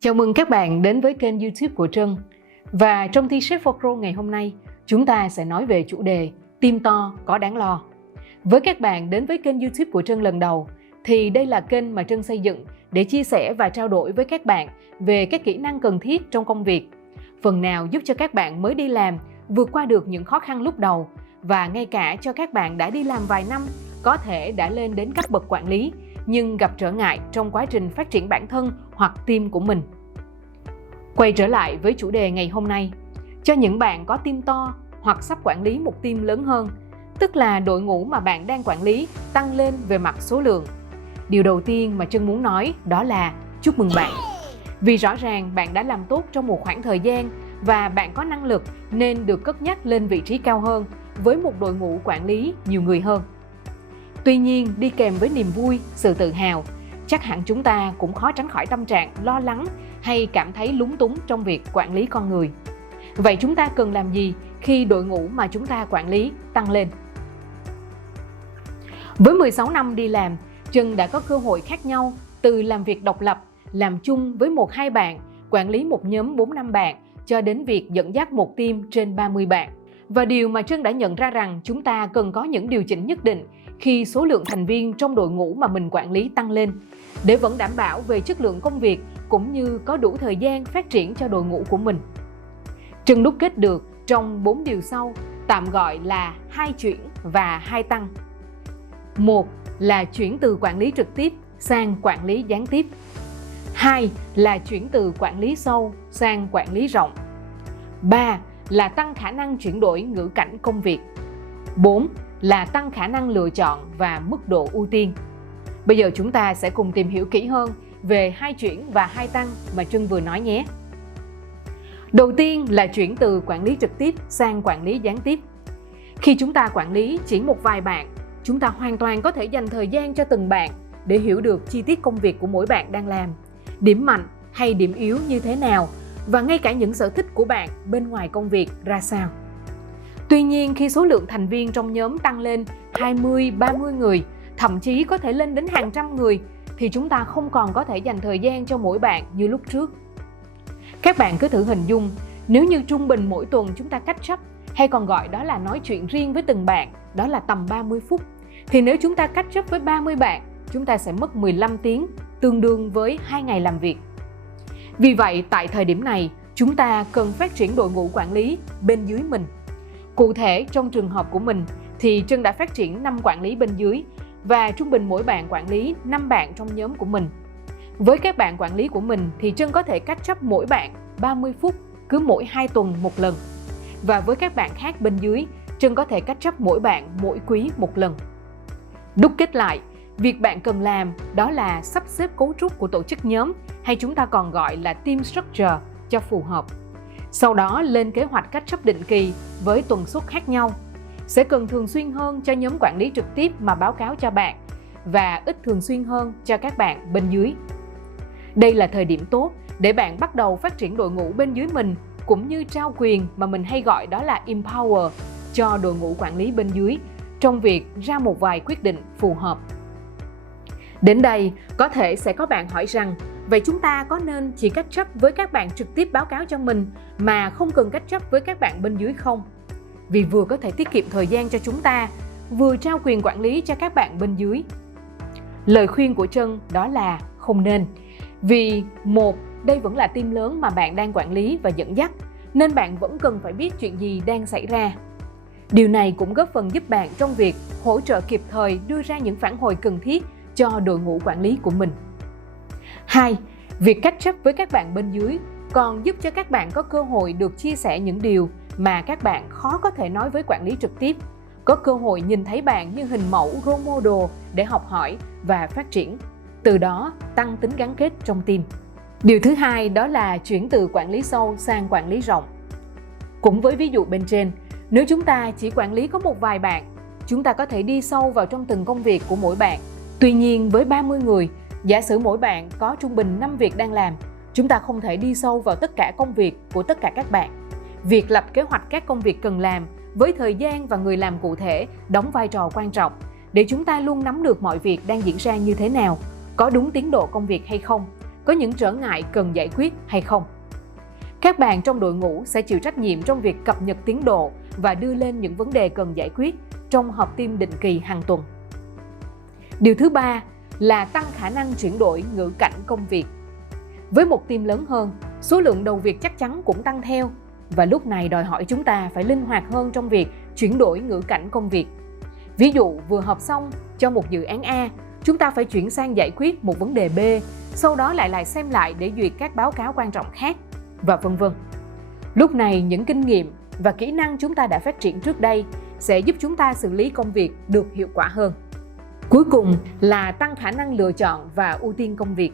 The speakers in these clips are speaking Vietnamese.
Chào mừng các bạn đến với kênh YouTube của Trân. Và trong T-Shape for Grow ngày hôm nay, chúng ta sẽ nói về chủ đề Tim to có đáng lo. Với các bạn đến với kênh YouTube của Trân lần đầu, thì đây là kênh mà Trân xây dựng để chia sẻ và trao đổi với các bạn về các kỹ năng cần thiết trong công việc. Phần nào giúp cho các bạn mới đi làm vượt qua được những khó khăn lúc đầu, và ngay cả cho các bạn đã đi làm vài năm, có thể đã lên đến cấp bậc quản lý, nhưng gặp trở ngại trong quá trình phát triển bản thân hoặc team của mình. Quay trở lại với chủ đề ngày hôm nay, cho những bạn có team to hoặc sắp quản lý một team lớn hơn, tức là đội ngũ mà bạn đang quản lý tăng lên về mặt số lượng. Điều đầu tiên mà Trân muốn nói đó là chúc mừng bạn. Vì rõ ràng bạn đã làm tốt trong một khoảng thời gian và bạn có năng lực nên được cất nhắc lên vị trí cao hơn với một đội ngũ quản lý nhiều người hơn. Tuy nhiên, đi kèm với niềm vui, sự tự hào, chắc hẳn chúng ta cũng khó tránh khỏi tâm trạng lo lắng hay cảm thấy lúng túng trong việc quản lý con người. Vậy chúng ta cần làm gì khi đội ngũ mà chúng ta quản lý tăng lên? Với 16 năm đi làm, Trân đã có cơ hội khác nhau từ làm việc độc lập, làm chung với 1-2 bạn, quản lý một nhóm 4-5 bạn, cho đến việc dẫn dắt một team trên 30 bạn. Và điều mà Trân đã nhận ra rằng chúng ta cần có những điều chỉnh nhất định khi số lượng thành viên trong đội ngũ mà mình quản lý tăng lên, để vẫn đảm bảo về chất lượng công việc cũng như có đủ thời gian phát triển cho đội ngũ của mình. Trân đúc kết được trong 4 điều sau, tạm gọi là 2 chuyển và 2 tăng. 1 là chuyển từ quản lý trực tiếp sang quản lý gián tiếp. 2 là chuyển từ quản lý sâu sang quản lý rộng. 3 là tăng khả năng chuyển đổi ngữ cảnh công việc. 4 là tăng khả năng lựa chọn và mức độ ưu tiên. Bây giờ chúng ta sẽ cùng tìm hiểu kỹ hơn về 2 chuyển và 2 tăng mà Trân vừa nói nhé. Đầu tiên là chuyển từ quản lý trực tiếp sang quản lý gián tiếp. Khi chúng ta quản lý chỉ một vài bạn, chúng ta hoàn toàn có thể dành thời gian cho từng bạn để hiểu được chi tiết công việc của mỗi bạn đang làm, điểm mạnh hay điểm yếu như thế nào, và ngay cả những sở thích của bạn bên ngoài công việc ra sao. Tuy nhiên, khi số lượng thành viên trong nhóm tăng lên 20-30 người, thậm chí có thể lên đến hàng trăm người, thì chúng ta không còn có thể dành thời gian cho mỗi bạn như lúc trước. Các bạn cứ thử hình dung, nếu như trung bình mỗi tuần chúng ta catch up, hay còn gọi đó là nói chuyện riêng với từng bạn, đó là tầm 30 phút, thì nếu chúng ta catch up với 30 bạn, chúng ta sẽ mất 15 tiếng, tương đương với 2 ngày làm việc. Vì vậy, tại thời điểm này, chúng ta cần phát triển đội ngũ quản lý bên dưới mình. Cụ thể, trong trường hợp của mình, thì Trân đã phát triển 5 quản lý bên dưới, và trung bình mỗi bạn quản lý 5 bạn trong nhóm của mình. Với các bạn quản lý của mình thì Trân có thể catch up mỗi bạn 30 phút cứ mỗi 2 tuần một lần. Và với các bạn khác bên dưới, Trân có thể catch up mỗi bạn mỗi quý một lần. Đúc kết lại, việc bạn cần làm đó là sắp xếp cấu trúc của tổ chức nhóm, hay chúng ta còn gọi là team structure cho phù hợp. Sau đó lên kế hoạch catch up định kỳ với tuần suất khác nhau. Sẽ cần thường xuyên hơn cho nhóm quản lý trực tiếp mà báo cáo cho bạn, và ít thường xuyên hơn cho các bạn bên dưới. Đây là thời điểm tốt để bạn bắt đầu phát triển đội ngũ bên dưới mình, cũng như trao quyền mà mình hay gọi đó là empower cho đội ngũ quản lý bên dưới trong việc ra một vài quyết định phù hợp. Đến đây, có thể sẽ có bạn hỏi rằng, vậy chúng ta có nên chỉ catch up với các bạn trực tiếp báo cáo cho mình mà không cần catch up với các bạn bên dưới không? Vì vừa có thể tiết kiệm thời gian cho chúng ta, vừa trao quyền quản lý cho các bạn bên dưới. Lời khuyên của Trân đó là không nên. Vì một, đây vẫn là team lớn mà bạn đang quản lý và dẫn dắt, nên bạn vẫn cần phải biết chuyện gì đang xảy ra. Điều này cũng góp phần giúp bạn trong việc hỗ trợ kịp thời đưa ra những phản hồi cần thiết cho đội ngũ quản lý của mình. 2. Việc catch up với các bạn bên dưới còn giúp cho các bạn có cơ hội được chia sẻ những điều mà các bạn khó có thể nói với quản lý trực tiếp, có cơ hội nhìn thấy bạn như hình mẫu role model để học hỏi và phát triển, từ đó tăng tính gắn kết trong team. Điều thứ hai đó là chuyển từ quản lý sâu sang quản lý rộng. Cũng với ví dụ bên trên, nếu chúng ta chỉ quản lý có một vài bạn, chúng ta có thể đi sâu vào trong từng công việc của mỗi bạn. Tuy nhiên với 30 người, giả sử mỗi bạn có trung bình 5 việc đang làm, chúng ta không thể đi sâu vào tất cả công việc của tất cả các bạn. Việc lập kế hoạch các công việc cần làm với thời gian và người làm cụ thể đóng vai trò quan trọng để chúng ta luôn nắm được mọi việc đang diễn ra như thế nào, có đúng tiến độ công việc hay không, có những trở ngại cần giải quyết hay không. Các bạn trong đội ngũ sẽ chịu trách nhiệm trong việc cập nhật tiến độ và đưa lên những vấn đề cần giải quyết trong họp team định kỳ hàng tuần. Điều thứ ba là tăng khả năng chuyển đổi ngữ cảnh công việc. Với một team lớn hơn, số lượng đầu việc chắc chắn cũng tăng theo, và lúc này đòi hỏi chúng ta phải linh hoạt hơn trong việc chuyển đổi ngữ cảnh công việc. Ví dụ vừa họp xong cho một dự án A, chúng ta phải chuyển sang giải quyết một vấn đề B, sau đó lại xem lại để duyệt các báo cáo quan trọng khác, và vân vân. Lúc này những kinh nghiệm và kỹ năng chúng ta đã phát triển trước đây sẽ giúp chúng ta xử lý công việc được hiệu quả hơn. Cuối cùng là tăng khả năng lựa chọn và ưu tiên công việc.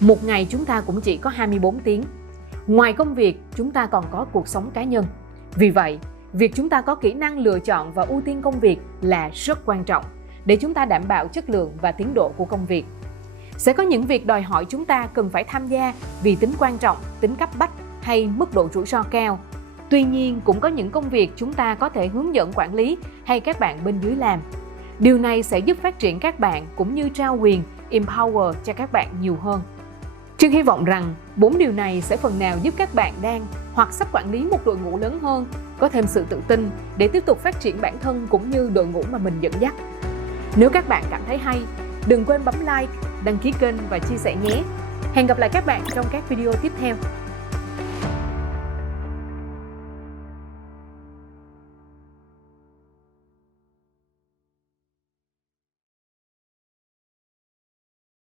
Một ngày chúng ta cũng chỉ có 24 tiếng. Ngoài công việc, chúng ta còn có cuộc sống cá nhân. Vì vậy, việc chúng ta có kỹ năng lựa chọn và ưu tiên công việc là rất quan trọng để chúng ta đảm bảo chất lượng và tiến độ của công việc. Sẽ có những việc đòi hỏi chúng ta cần phải tham gia vì tính quan trọng, tính cấp bách hay mức độ rủi ro cao. Tuy nhiên, cũng có những công việc chúng ta có thể hướng dẫn quản lý hay các bạn bên dưới làm. Điều này sẽ giúp phát triển các bạn cũng như trao quyền, empower cho các bạn nhiều hơn. Trương hy vọng rằng 4 điều này sẽ phần nào giúp các bạn đang hoặc sắp quản lý một đội ngũ lớn hơn có thêm sự tự tin để tiếp tục phát triển bản thân cũng như đội ngũ mà mình dẫn dắt. Nếu các bạn cảm thấy hay, đừng quên bấm like, đăng ký kênh và chia sẻ nhé. Hẹn gặp lại các bạn trong các video tiếp theo.